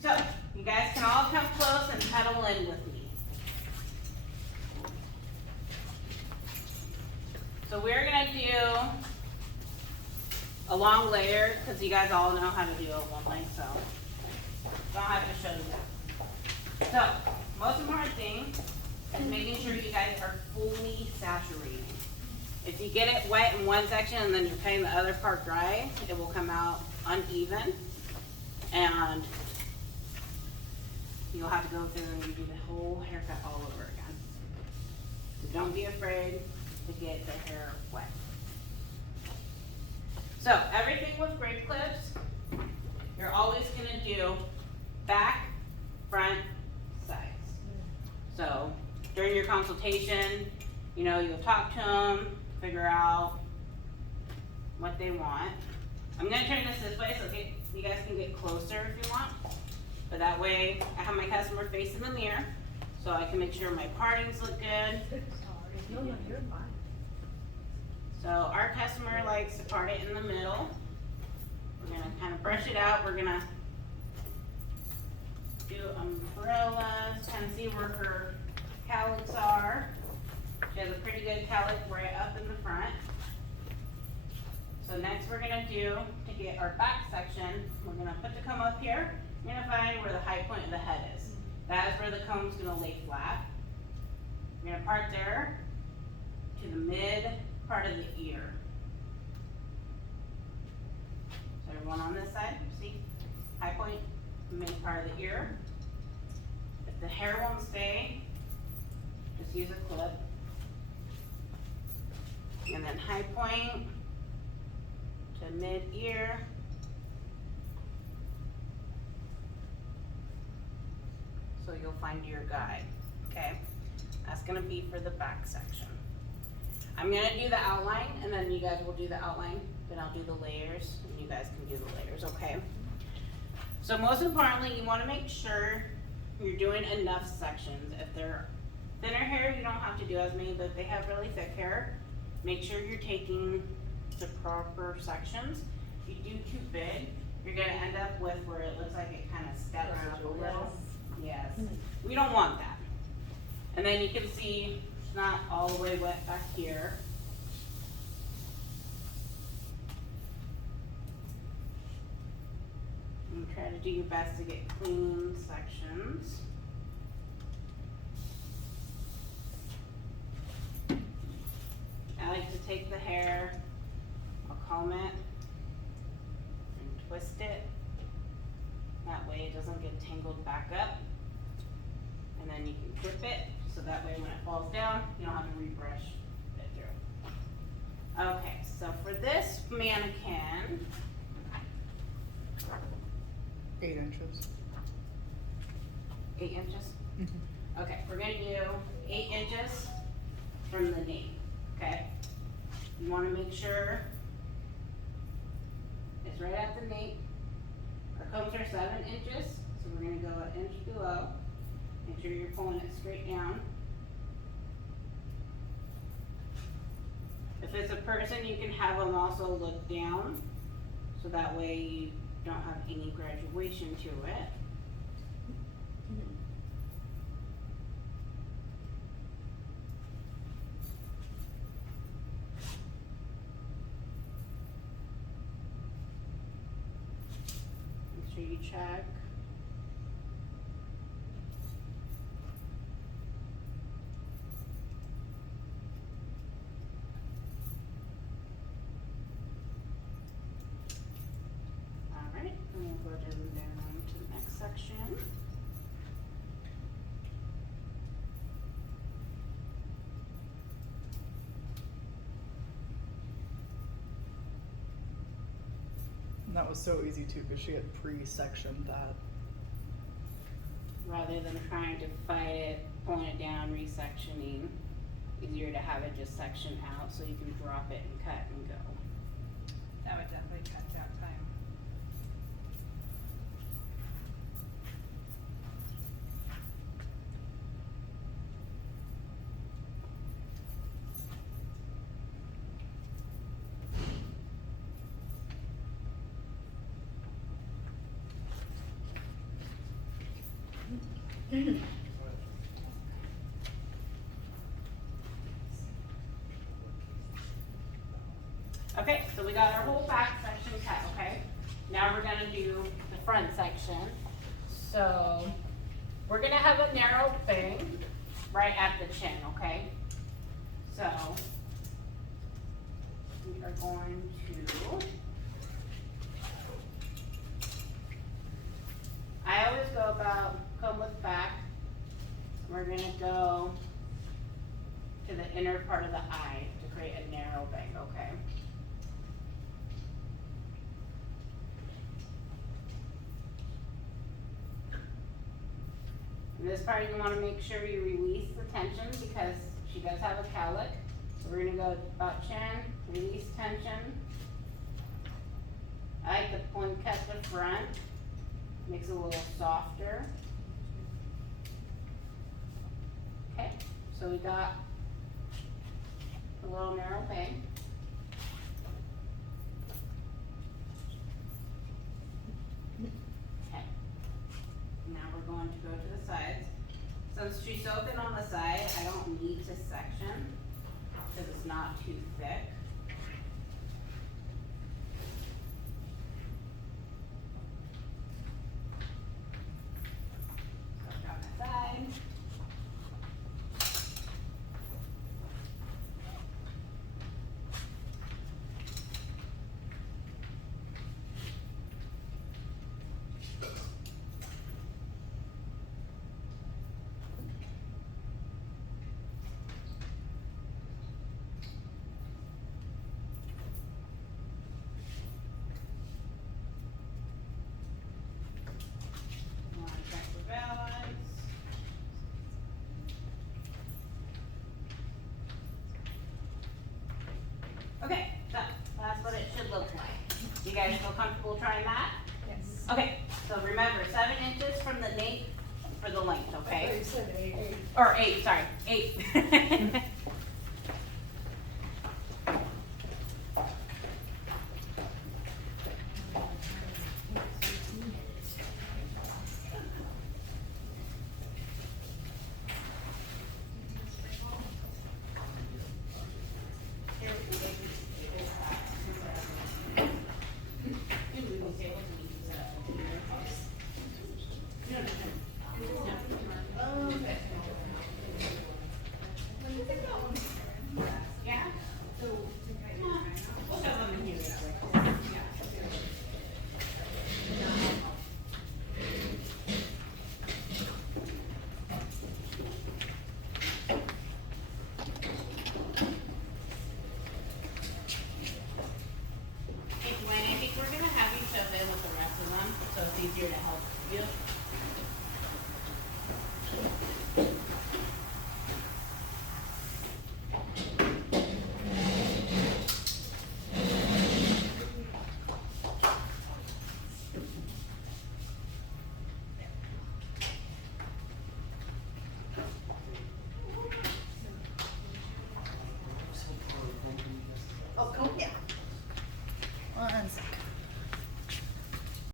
So, you guys can all come close and huddle in with me. So we're gonna do a long layer, because you guys all know how to do a one line, so don't have to show you that. So, most important thing is making sure you guys are fully saturating. If you get it wet in one section and then you're cutting the other part dry, it will come out uneven, and you'll have to go through and do the whole haircut all over again. So don't be afraid to get the hair wet. So everything with braid clips, you're always gonna do back, front, sides. So during your consultation, you know, you'll talk to them, figure out what they want. I'm gonna turn this way so you guys can get closer if you want. But that way, I have my customer face in the mirror, so I can make sure my partings look good. No, you're fine. So our customer likes to part it in the middle. We're gonna kind of brush it out. We're gonna do umbrellas, kind of see where her cowlicks are. She has a pretty good cowlick right up in the front. So next we're gonna do, to get our back section, we're gonna put the comb up here. You're gonna find where the high point of the head is. That is where the comb's gonna lay flat. We're gonna part there to the mid part of the ear. So everyone on this side, see? High point, mid part of the ear. If the hair won't stay, just use a clip. And then high point to mid ear. So you'll find your guide, okay? That's gonna be for the back section. I'm gonna do the outline, and then you guys will do the outline, then I'll do the layers, and you guys can do the layers, okay? So most importantly, you wanna make sure you're doing enough sections. If they're thinner hair, you don't have to do as many, but if they have really thick hair, make sure you're taking the proper sections. If you do too big, you're gonna end up with where it looks like it kinda steps up a little. Yes, we don't want that. And then you can see it's not all the way wet back here. And try to do your best to get clean sections. I like to take the hair, I'll comb it and twist it. That way it doesn't get tangled back up. And then you can clip it, so that way when it falls down, you don't have to rebrush it through. Okay, so for this mannequin, 8 inches. 8 inches? Okay, we're gonna do 8 inches from the nape, okay? You wanna make sure it's right at the nape. Our combs are 7 inches, so we're gonna go an inch below. Make sure you're pulling it straight down. If it's a person, you can have them also look down, so that way you don't have any graduation to it. Make sure you check. Alright, and we'll go down to the next section. And that was so easy too, because she had pre-sectioned that. Rather than trying to fight it, pulling it down, resectioning, easier to have it just section out so you can drop it and cut and go. That would definitely cut down time. Okay, so we got our whole back section cut, okay? Now we're gonna do the front section. So, we're gonna have a narrow bang right at the chin, okay? So, we are going to, I always go about comb with back. We're gonna go to the inner part of the eye to create a narrow bang, okay? And this part you wanna make sure you release the tension because she does have a cowlick. So we're gonna go about chin, release tension. I like the point cut the front, makes it a little softer. Okay, so we got a little narrow bang. Okay, now we're going to go to the sides. Since she's so thin on the side, I don't need to section because it's not too thick. So I've got my side. Want to check the balance. Okay, so that's what it should look like. You guys feel comfortable trying that? Yes. Okay, so remember, 7 inches from the nape for the length, okay? You said 8. Or 8, sorry, 8.